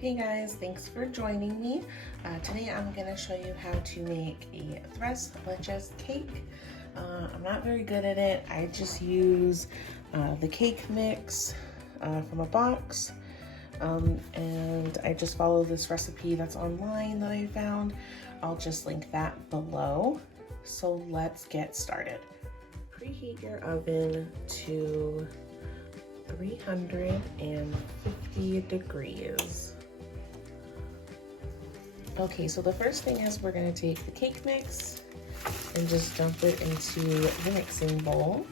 Hey guys, thanks for joining me. Today I'm going to show you how to make a tres leches cake. I'm not very good at it. I just use the cake mix from a box and I just follow this recipe that's online that I found. I'll just link that below. So let's get started. Preheat your oven to 350 degrees. Okay, so the first thing is we're going to take the cake mix and just dump it into the mixing bowl.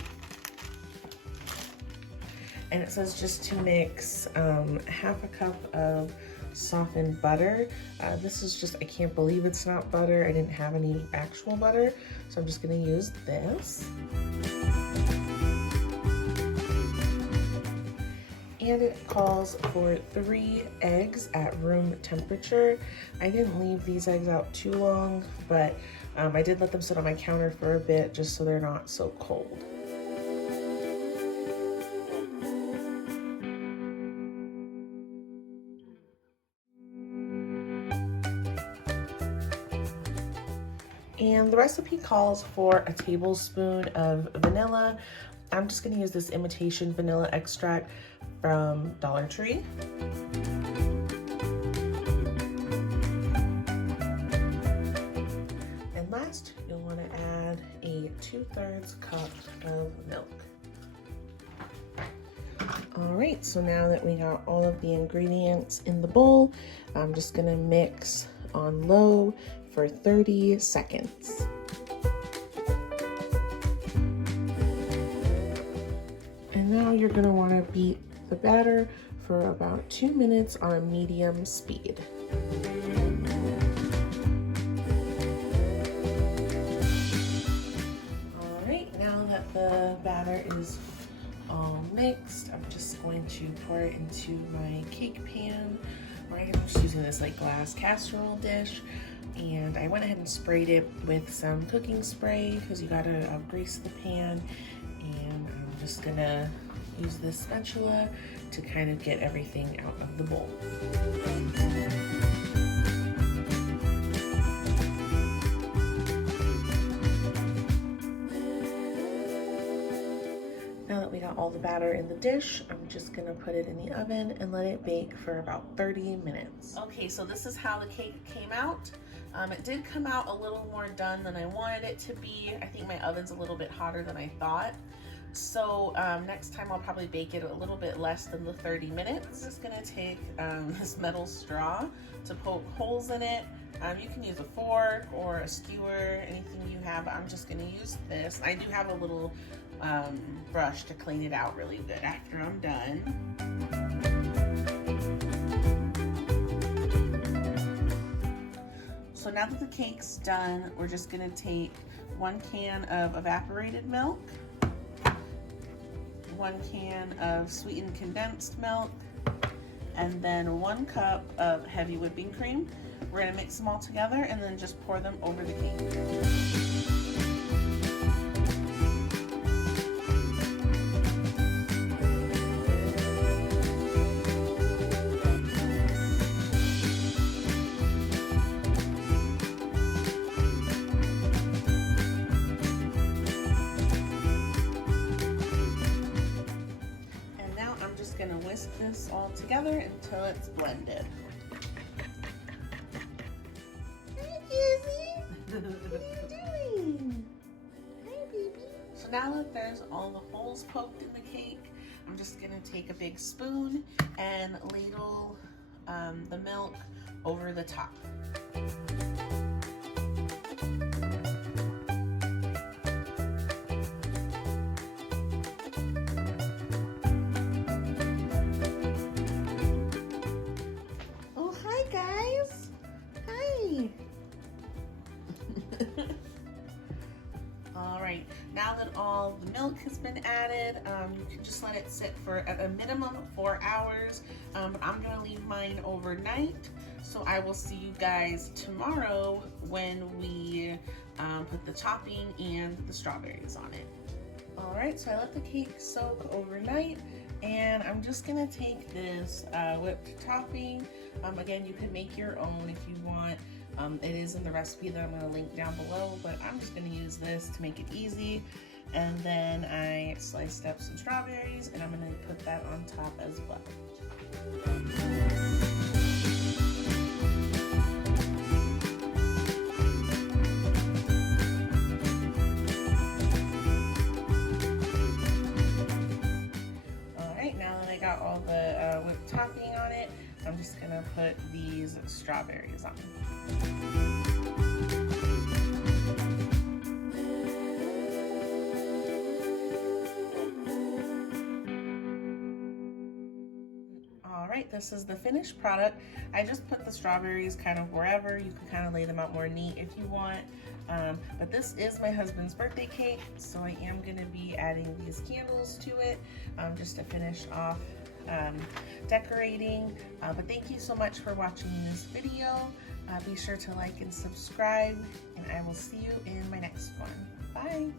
And it says just to mix half a cup of softened butter. This is just, I can't believe it's not butter. I didn't have any actual butter, so I'm just going to use this. And it calls for 3 eggs at room temperature. I didn't leave these eggs out too long, but I did let them sit on my counter for a bit just so they're not so cold. And the recipe calls for a tablespoon of vanilla. I'm just going to use this imitation vanilla extract from Dollar Tree. And last, you'll want to add a 2/3 cup of milk. All right, so now that we got all of the ingredients in the bowl, I'm just going to mix on low for 30 seconds. And now you're going to want to beat the batter for about 2 minutes on a medium speed. All right, now that the batter is all mixed, I'm just going to pour it into my cake pan. I'm just using this like glass casserole dish, and I went ahead and sprayed it with some cooking spray because you gotta grease the pan. And I'm just gonna use this spatula to kind of get everything out of the bowl. Now that we got all the batter in the dish, I'm just gonna put it in the oven and let it bake for about 30 minutes. Okay, so this is how the cake came out. It did come out a little more done than I wanted it to be. I think my oven's a little bit hotter than I thought. So next time I'll probably bake it a little bit less than the 30 minutes. I'm just gonna take this metal straw to poke holes in it. You can use a fork or a skewer, anything you have. I'm just gonna use this. I do have a little brush to clean it out really good after I'm done. So now that the cake's done, we're just gonna take 1 can of evaporated milk, 1 can of sweetened condensed milk, and then 1 cup of heavy whipping cream. We're gonna mix them all together and then just pour them over the cake. Gonna whisk this all together until it's blended. Hi, Kizzy. What are you doing? Hi, baby. So now that there's all the holes poked in the cake, I'm just gonna take a big spoon and ladle the milk over the top. All right, now that all the milk has been added, you can just let it sit for at a minimum of 4 hours, but I'm gonna leave mine overnight. So I will see you guys tomorrow when we put the topping and the strawberries on it. All right, so I let the cake soak overnight, and I'm just gonna take this whipped topping. Again, you can make your own if you want. It is in the recipe that I'm going to link down below, but I'm just going to use this to make it easy. And then I sliced up some strawberries, and I'm going to put that on top as well. Got all the whipped topping on it, I'm just gonna put these strawberries on. Alright, this is the finished product. I just put the strawberries kind of wherever. You can kind of lay them out more neat if you want. But this is my husband's birthday cake, so I am going to be adding these candles to it just to finish off decorating. But thank you so much for watching this video. Be sure to like and subscribe, and I will see you in my next one. Bye!